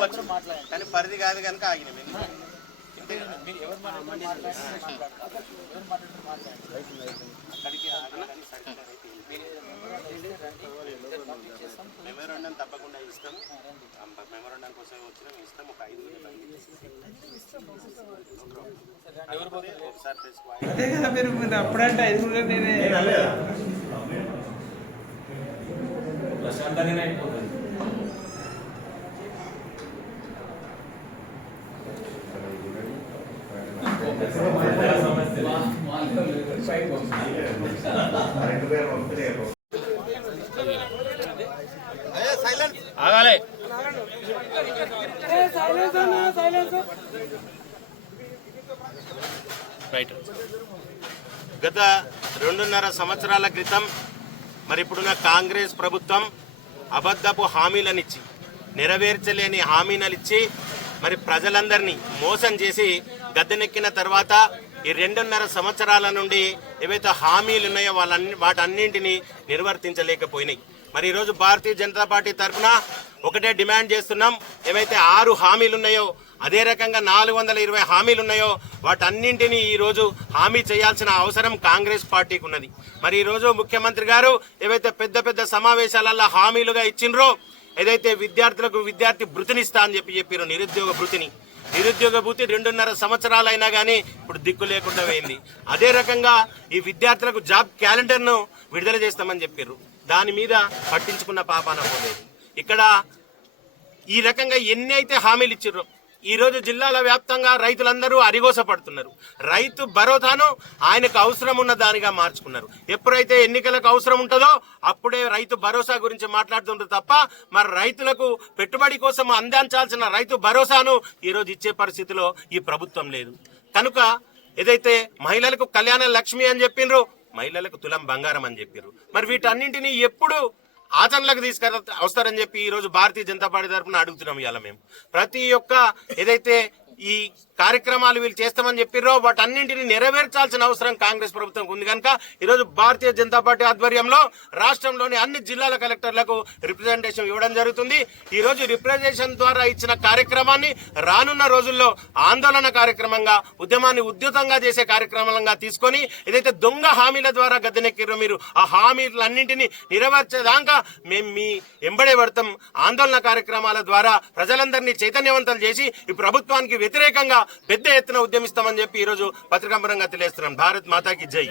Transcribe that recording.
పోవచ్చు కానీ పరిధి కాదు కనుక ఆగినాం. మెమోరాండం తప్పకుండా ఇస్తాం. మెమోరాండం కోసం వచ్చినాం, ఇస్తాం. ఒక 5 ఒకసారి అప్పుడంటే 5 నేనే ప్రశాంతంగానే అయిపోతుంది. ఆగాలి. గత 2.5 సంవత్సరాల క్రితం మరి ఇప్పుడున్న కాంగ్రెస్ ప్రభుత్వం అబద్ధపు హామీలనిచ్చి, నెరవేర్చలేని హామీలనిచ్చి మరి ప్రజలందరినీ మోసం చేసి గద్దెనెక్కిన తర్వాత ఈ 2.5 సంవత్సరాల నుండి ఏవైతే హామీలు ఉన్నాయో వాటన్నింటినీ నిర్వర్తించలేకపోయినాయి. మరి ఈరోజు భారతీయ జనతా పార్టీ తరఫున ఒకటే డిమాండ్ చేస్తున్నాం. ఏవైతే 6 హామీలు ఉన్నాయో, అదే రకంగా 420 హామీలు ఉన్నాయో వాటన్నింటినీ ఈరోజు హామీ చేయాల్సిన అవసరం కాంగ్రెస్ పార్టీకి ఉన్నది. మరి ఈరోజు ముఖ్యమంత్రి గారు ఏవైతే పెద్ద పెద్ద సమావేశాలలో హామీలుగా ఇచ్చిండ్రో, ఏదైతే విద్యార్థులకు విద్యార్థి భృతినిస్తా అని చెప్పారు, నిరుద్యోగ భృతిని 2.5 సంవత్సరాలైనా కానీ ఇప్పుడు దిక్కు లేకుండా పోయింది. అదే రకంగా ఈ విద్యార్థులకు జాబ్ క్యాలెండర్ను విడుదల చేస్తామని చెప్పారు, దాని మీద పట్టించుకున్న పాపాన పోలేదు. ఇక్కడ ఈ రకంగా ఎన్ని అయితే హామీలు ఇచ్చారో ఈరోజు జిల్లాల వ్యాప్తంగా రైతులందరూ అరిగోస పడుతున్నారు. రైతు భరోసాను ఆయనకు అవసరం ఉన్న దానిగా మార్చుకున్నారు. ఎప్పుడైతే ఎన్నికలకు అవసరం ఉంటుందో అప్పుడే రైతు భరోసా గురించి మాట్లాడుతుంటారు తప్ప మరి రైతులకు పెట్టుబడి కోసం అందించాల్సిన రైతు భరోసాను ఈరోజు ఇచ్చే పరిస్థితిలో ఈ ప్రభుత్వం లేదు. కనుక ఏదైతే మహిళలకు కళ్యాణ లక్ష్మి అని చెప్పిండ్రు, మహిళలకు తులం బంగారం అని చెప్పారు, మరి వీటన్నింటినీ ఎప్పుడు ఆచరణలకు వస్తారని చెప్పి ఈరోజు భారతీయ జనతా పార్టీ తరఫున అడుగుతున్నాం. ఇవాళ మేము ప్రతి ఒక్క ఏదైతే ఈ కార్యక్రమాలు వీళ్ళు చేస్తామని చెప్పిర్రో వాటన్నింటినీ నెరవేర్చాల్సిన అవసరం కాంగ్రెస్ ప్రభుత్వం ఉంది. కనుక ఈరోజు భారతీయ జనతా పార్టీ ఆధ్వర్యంలో రాష్ట్రంలోని అన్ని జిల్లాల కలెక్టర్లకు రిప్రజెంటేషన్ ఇవ్వడం జరుగుతుంది. ఈరోజు రిప్రజెంటేషన్ ద్వారా ఇచ్చిన కార్యక్రమాన్ని రానున్న రోజుల్లో ఆందోళన కార్యక్రమంగా, ఉద్యమాన్ని ఉధృతంగా చేసే కార్యక్రమంగా తీసుకొని ఏదైతే దొంగ హామీల ద్వారా గద్దెనెక్కిర్రో మీరు ఆ హామీలన్నింటినీ నెరవేర్చేదాకా మేము మీ ఎంబడే పడతాం. ఆందోళన కార్యక్రమాల ద్వారా ప్రజలందరినీ చైతన్యవంతం చేసి ఈ ప్రభుత్వానికి వ్యతిరేకంగా పెద్ద ఎత్తున ఉద్యమిస్తామని చెప్పి ఈరోజు పత్రికాపరంగా తెలియజేస్తున్నాం. భారత్ మాతాకి జై.